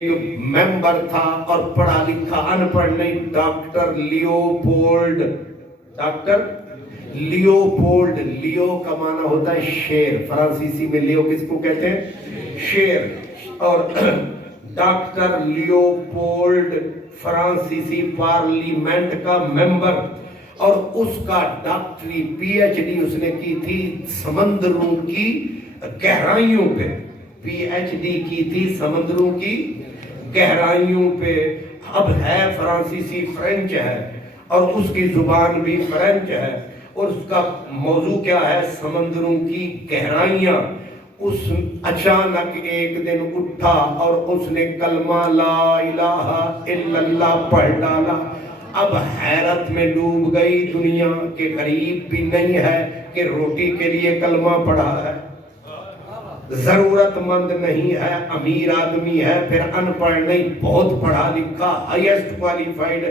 Member था और पढ़ा लिखा अनपढ़ नहीं, डॉक्टर लियोपोल्ड। डॉक्टर लियोपोल्ड, लियो का माना होता है शेर, फ्रांसीसी में लियो किसको कहते हैं? शेर। और डॉक्टर लियोपोल्ड फ्रांसीसी पार्लियामेंट का मेंबर, और उसका डॉक्टरी पीएचडी उसने की थी समंदरों की गहराइयों पे। पीएचडी की थी समंदरों की गहराइयों पे। अब है फ्रांसीसी, फ्रेंच है, और उसकी जुबान भी फ्रेंच है, और उसका मौजू क्या है? समंदरों की गहराइयां। उस अचानक एक दिन उठा और उसने कलमा ला इलाहा इल्लल्लाह पढ़ डाला। अब हैरत में डूब गई दुनिया, के करीब भी नहीं है कि रोटी के लिए कलमा पढ़ा है। जरूरतमंद नहीं है, अमीर आदमी है, फिर अनपढ़ नहीं, बहुत पढ़ा लिखा, हाईएस्ट क्वालिफाइड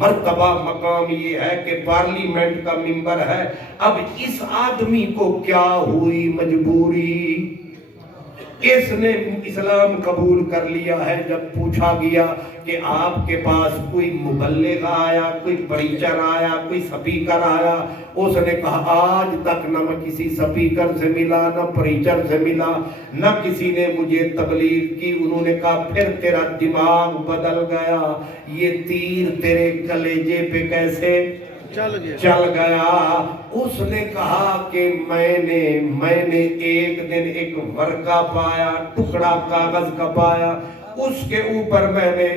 मर्तबा मकाम ये है कि पार्लियामेंट का मेंबर है। अब इस आदमी को क्या हुई मजबूरी, इसने इस्लाम कबूल कर लिया है। जब पूछा गया कि आपके पास कोई मुबल्लिग आया, कोई प्रीचर आया, कोई स्पीकर आया, उसने कहा आज तक न मैं किसी स्पीकर से मिला, न प्रीचर से मिला, न किसी ने मुझे तबलीग की। उन्होंने कहा फिर तेरा दिमाग बदल गया, ये तीर तेरे कलेजे पे कैसे चल गया। उसने कहा कि मैंने एक दिन एक वर्का पाया, टुकड़ा कागज का पाया, उसके ऊपर मैंने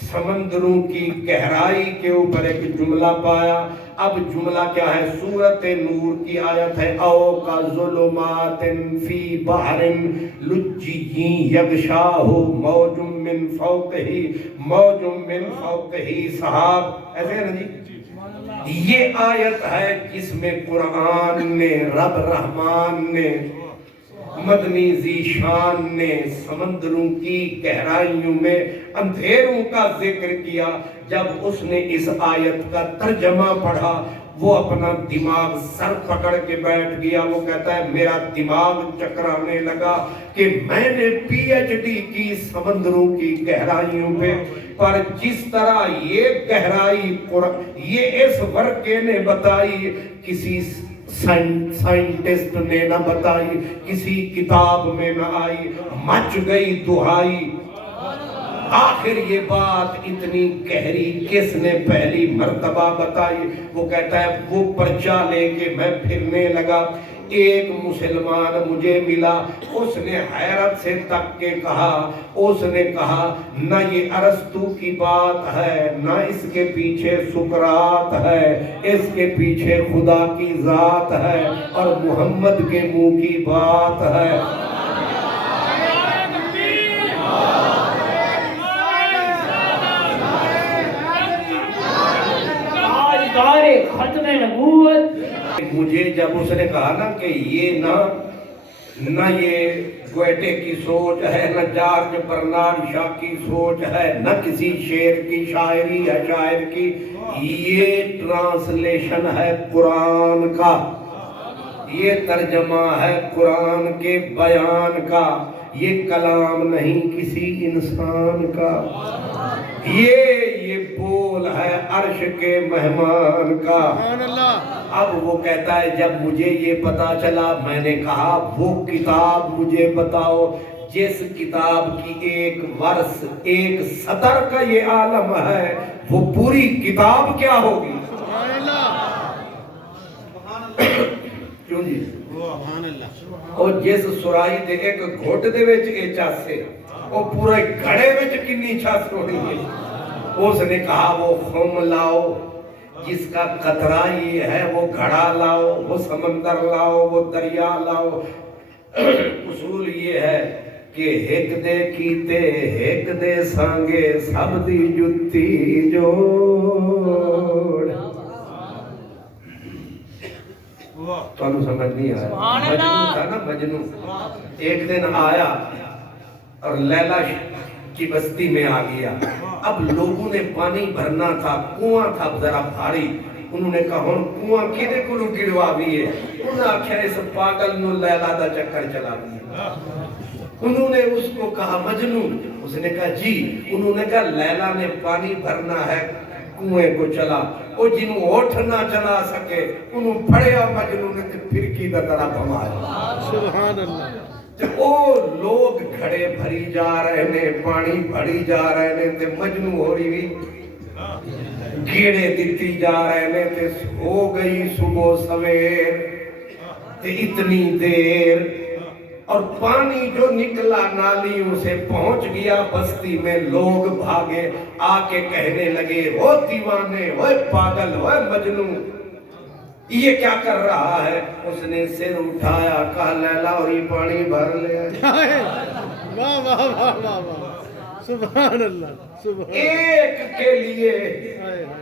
समंदरों की गहराई के ऊपर एक जुमला पाया। अब जुमला क्या है? सूरत नूर की आयत है, औ का ज़ुलुमातिन फी बहरिन लुज्जी यगशाहु मौजुम मिन फौकही सहाब। ऐसे है ना जी? ये आयत है जिसमें कुरान ने, रब रहमान ने, मदनी ज़ीशान ने समंदरों की गहराइयों में अंधेरों का जिक्र किया। जब उसने इस आयत का तर्जमा पढ़ा, वो अपना दिमाग सर पकड़ के बैठ गया। वो कहता है मेरा दिमाग चकराने लगा कि मैंने पीएचडी की समंदरों की गहराइयों पे, पर जिस तरह ये गहराई ये इस वर्के ने बताई, किसी साइंटिस्ट ने न बताई, किसी किताब में न आई। मच गई दुहाई, आखिर ये बात इतनी गहरी किसने पहली मर्तबा बताई? वो कहता है वो पर्चा लेके मैं फिरने लगा, एक मुसलमान मुझे मिला, उसने हैरत से तक के कहा, उसने कहा न ये अरस्तु की बात है, न इसके पीछे सुकरात है, इसके पीछे खुदा की जात है और मोहम्मद के मुंह की बात है। मुझे जब उसने कहा ना कि ये ना ये ग्वेटे की सोच है, न जॉर्ज बर्नार्ड शॉ की सोच है, न किसी शेर की शायरी है शायर की, ये ट्रांसलेशन है कुरान का, ये तर्जमा है कुरान के बयान का, ये कलाम नहीं किसी इंसान का, ये बोल है अर्श के मेहमान का। अब वो कहता है जब मुझे ये पता चला, मैंने कहा वो किताब मुझे बताओ जिस किताब की एक वर्ष एक सतर का ये आलम है, वो पूरी किताब क्या होगी? क्यों जी? और जिस सुराई दे एक घुट दे विच ए चासे, वो पूरे घड़े विच किन्नी छास होनी है। उसने कहा वो खुम लाओ जिसका कतरा ये है, वो घड़ा लाओ, वो समंदर लाओ, वो दरिया लाओ। उसूल ये है कि हिक दे कीते हिक दे सांगे सब दी जुत्ती जोड़। तो समझ नहीं आया? मजनू था ना, मजनू एक दिन आया और लैला की बस्ती में आ गया। अब लोगों ने पानी भरना था, कुआं था जरा भारी, उन्होंने कहा हुण कुआं किदे कोलों गिरवा दिए? उन्हें आख्या इस पागल नूं लैला दा चक्कर चला दिया। انہوں نے اس کو کہا مجنو، اس نے کہا جی، انہوں نے کہا لیلا نے پانی بھرنا ہے کنویں کو چلا، وہ جنہوں اوٹھ نہ چلا سکے انہوں پھڑیا مجنو نے پھرکی دا طرح بھمایا، سبحان اللہ، او لوگ گھڑے بھری جا رہے نے، پانی بھری جا رہے نے، تے مجنو ہو رہی بھی گیڑے دیتی جا رہے نے، تے ہو گئی صبح سویر، تے اتنی دیر، اور پانی جو نکلا نالیوں سے پہنچ گیا بستی میں، لوگ بھاگے آ کے کہنے لگے وہ دیوانے، وہ پاگل، وہ مجنو، یہ کیا کر رہا ہے؟ اس نے سر اٹھایا، کہا لیلا اور یہ پانی بھر لے، واہ واہ واہ واہ واہ، سبحان اللہ، سبحان ایک کے لیے اللہ،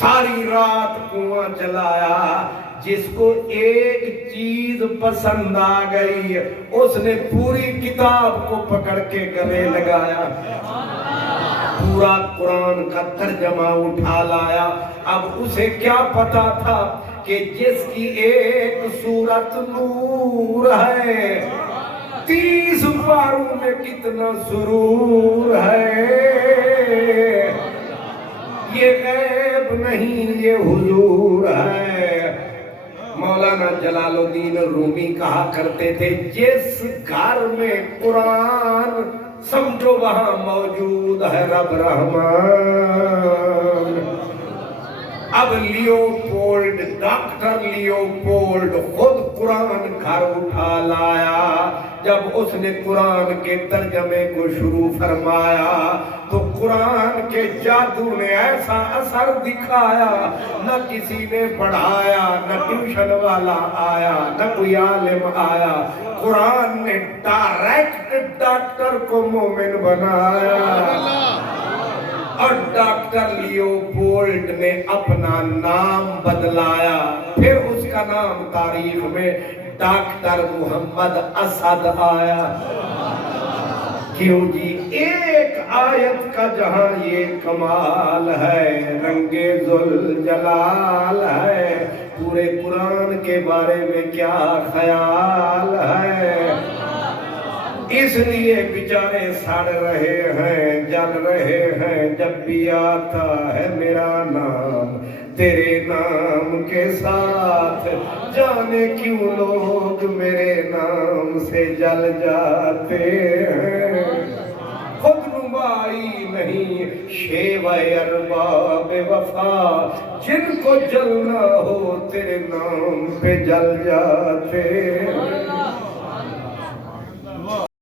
ساری رات کنواں چلایا، جس کو ایک چیز پسند آ گئی اس نے پوری کتاب کو پکڑ کے گلے لگایا، پورا قرآن کا ترجمہ اٹھا لایا۔ اب اسے کیا پتا تھا کہ جس کی ایک سورت نور ہے 30 پاروں میں کتنا سرور ہے، یہ غیب نہیں یہ حضور ہے۔ مولانا جلال الدین رومی کہا کرتے تھے جس گھر میں قرآن سمجھو وہاں موجود ہے رب رحمان۔ اب لیوپولڈ، ڈاکٹر لیوپولڈ خود قرآن گھر اٹھا لایا، جب اس نے قرآن کے ترجمے کو شروع فرمایا تو قرآن کے جادو نے ایسا اثر دکھایا، نہ کسی نے پڑھایا، نہ ٹیوشن والا آیا، نہ کوئی عالم آیا، قرآن نے ڈائریکٹ ڈاکٹر کو مومن بنایا، اور ڈاکٹر لیوپولڈ نے اپنا نام بدلایا، پھر اس کا نام تاریخ میں ڈاکٹر محمد اسد آیا۔ کیوں جی؟ ایک آیت کا جہاں یہ کمال ہے، رنگ ذوالجلال ہے، پورے قرآن کے بارے میں کیا خیال ہے، اس لیے بیچارے سڑ رہے ہیں، جل رہے ہیں، جب بھی آتا ہے میرا نام تیرے نام کے ساتھ، جانے کیوں لوگ میرے نام سے جل جاتے ہیں، خود نمائی نہیں شیوہ ارباب وفا، جن کو جلنا ہو تیرے نام پہ جل جاتے ہیں۔